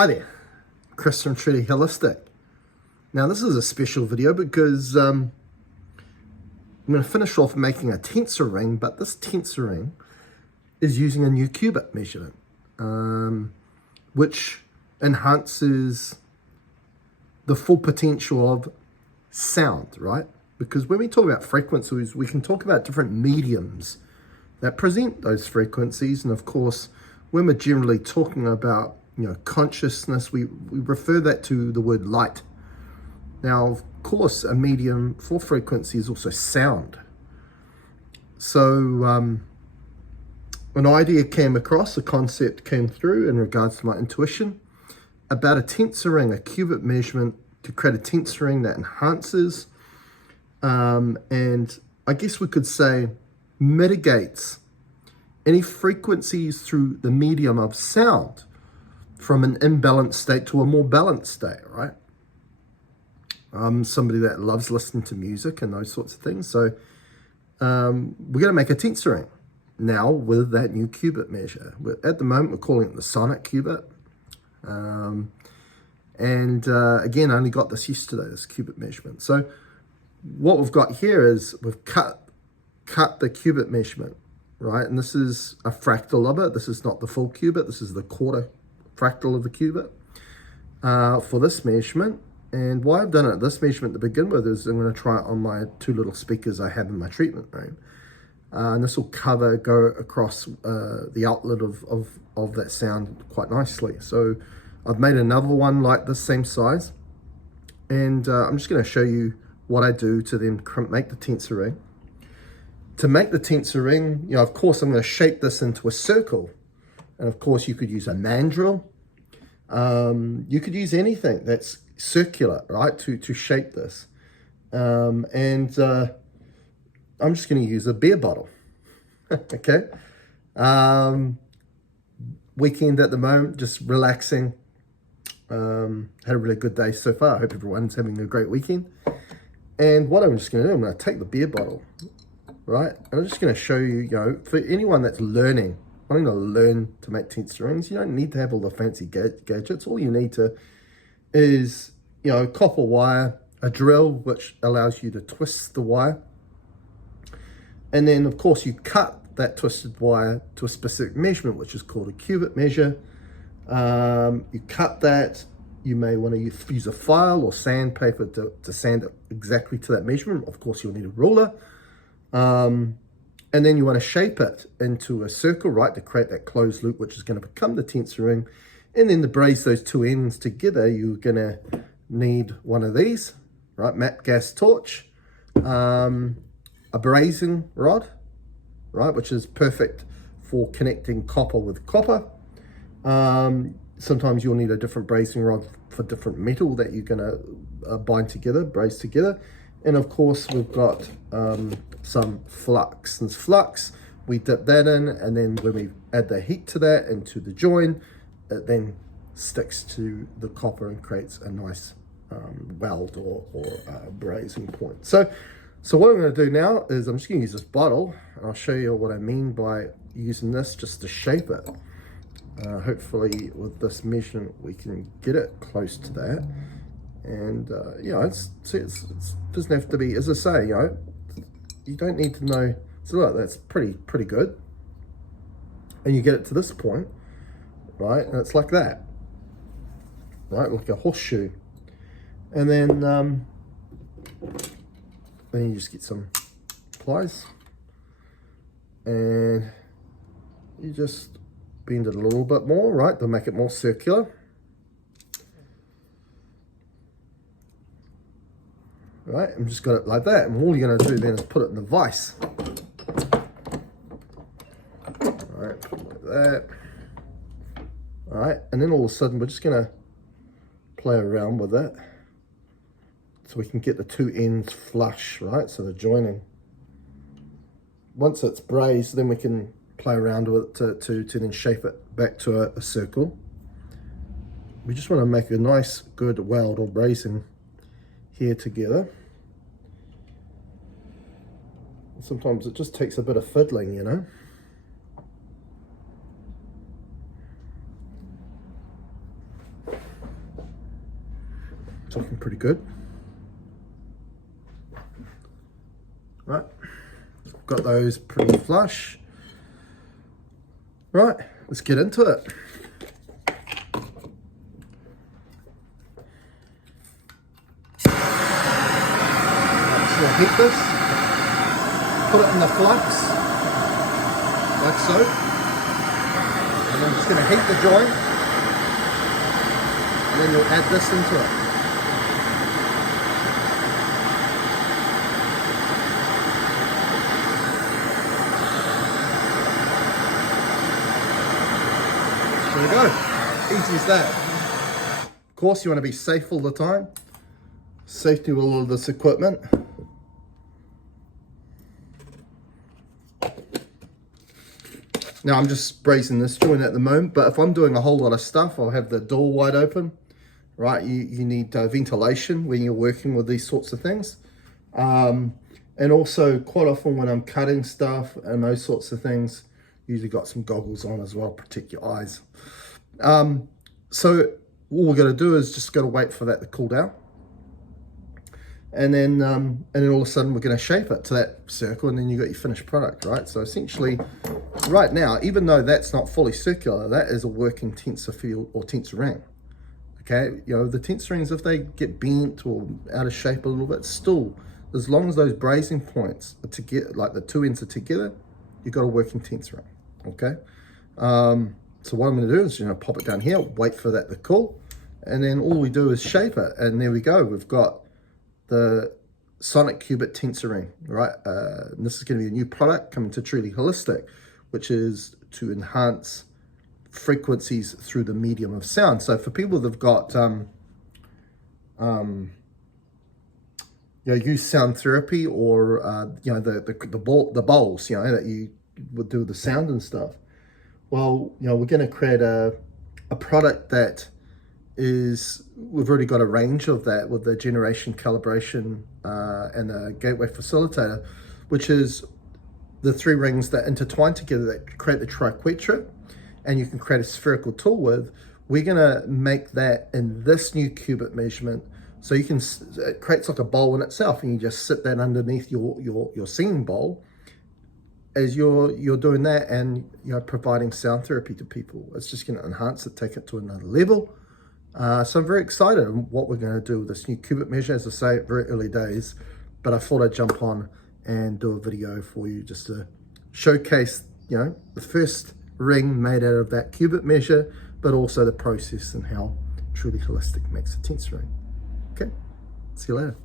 Hi there, Chris from Truly Holistic. Now this is a special video because I'm going to finish off making a tensor ring, but this tensor ring is using a new CUBIT measurement, which enhances the full potential of sound, right? Because when we talk about frequencies, we can talk about different mediums that present those frequencies. And of course, when we're generally talking about consciousness, we refer that to the word light. Now, of course, a medium for frequency is also sound. So an idea came across, a concept came through in regards to my intuition about a tensor ring, a CUBIT measurement to create a tensor ring that enhances and I guess we could say mitigates any frequencies through the medium of sound from an imbalanced state to a more balanced state, right? I'm somebody that loves listening to music and those sorts of things. So we're going to make a tensor ring now with that new CUBIT measure. At the moment, we're calling it the sonic CUBIT. Again, I only got this yesterday, this CUBIT measurement. So what we've got here is we've cut the CUBIT measurement, right? And this is a fractal of it. This is not the full CUBIT. This is the quarter fractal of the CUBIT for this measurement. And why I've done it this measurement to begin with is I'm going to try it on my two little speakers I have in my treatment room. And this will go across the outlet of that sound quite nicely. So I've made another one like this same size. And I'm just going to show you what I do to then make the tensor ring. To make the tensor ring, of course, I'm going to shape this into a circle. And of course, you could use a mandrel. You could use anything that's circular, right, to shape this. I'm just going to use a beer bottle. Okay. Weekend at the moment, just relaxing. Had a really good day so far. I hope everyone's having a great weekend. And what I'm just going to do, I'm going to take the beer bottle, right? And I'm just going to show you, for anyone that's wanting to learn to make tensor rings, you don't need to have all the fancy gadgets. All you need to is, copper wire, a drill, which allows you to twist the wire. And then, of course, you cut that twisted wire to a specific measurement, which is called a CUBIT measure. You cut that. You may want to use a file or sandpaper to sand it exactly to that measurement. Of course, you'll need a ruler. And then you want to shape it into a circle, right, to create that closed loop, which is going to become the tensor ring. And then to braze those two ends together, you're going to need one of these, right, matte gas torch, a brazing rod, right, which is perfect for connecting copper with copper. Sometimes you'll need a different brazing rod for different metal that you're going to braze together. And of course, we've got some flux. And flux, we dip that in, and then when we add the heat to that into the join, it then sticks to the copper and creates a nice weld or brazing point. So what I'm going to do now is I'm just going to use this bottle, and I'll show you what I mean by using this just to shape it. Hopefully with this measurement we can get it close to that. And it doesn't have to be, as I say, you don't need to know. So look, that's pretty good. And you get it to this point, right? And it's like that, right? Like a horseshoe. And then you just get some pliers, and you just bend it a little bit more, right, to make it more circular. Right, I'm just got it like that, and all you're going to do then is put it in the vise. All right, put it like that. All right, and then all of a sudden we're just going to play around with it so we can get the two ends flush, right? So they're joining. Once it's brazed, then we can play around with it to then shape it back to a circle. We just want to make a nice, good weld or brazing here together. Sometimes it just takes a bit of fiddling, It's looking pretty good. Right, got those pretty flush. Right, let's get into it. So I'll heat this, put it in the flux, like so, and I'm just going to heat the joint, and then you'll add this into it. There we go, easy as that. Of course, you want to be safe all the time. Safety with all of this equipment. Now I'm just brazing this joint at the moment, but if I'm doing a whole lot of stuff, I'll have the door wide open, right? You need ventilation when you're working with these sorts of things. And also quite often when I'm cutting stuff and those sorts of things, usually got some goggles on as well, protect your eyes. So all we're gonna do is just gotta wait for that to cool down. And then all of a sudden we're going to shape it to that circle, and then you got your finished product, right? So essentially, right now, even though that's not fully circular, that is a working tensor field or tensor ring. Okay, you know, the tensor rings, if they get bent or out of shape a little bit, still, as long as those brazing points are together, like the two ends are together, you've got a working tensor ring. Okay, so what I'm going to do is, you know, pop it down here, wait for that to cool, and then all we do is shape it, and there we go. We've got the Sonic CUBIT tensor ring, right? And this is going to be a new product coming to Truly Holistic, which is to enhance frequencies through the medium of sound. So for people that've got, you know, use sound therapy or you know, the bowls, you know, that you would do the sound and stuff. Well, you know, we're going to create a product that is, we've already got a range of that with the generation calibration and the gateway facilitator, which is the three rings that intertwine together that create the triquetra, and you can create a spherical tool with. We're gonna make that in this new CUBIT measurement, so you can, it creates like a bowl in itself, and you just sit that underneath your singing bowl as you're doing that, and you know, providing sound therapy to people. It's just going to enhance it, take it to another level. So I'm very excited on what we're going to do with this new CUBIT measure. As I say, very early days, but I thought I'd jump on and do a video for you just to showcase, you know, the first ring made out of that CUBIT measure, but also the process and how Truly Holistic makes a tensor ring. Okay, see you later.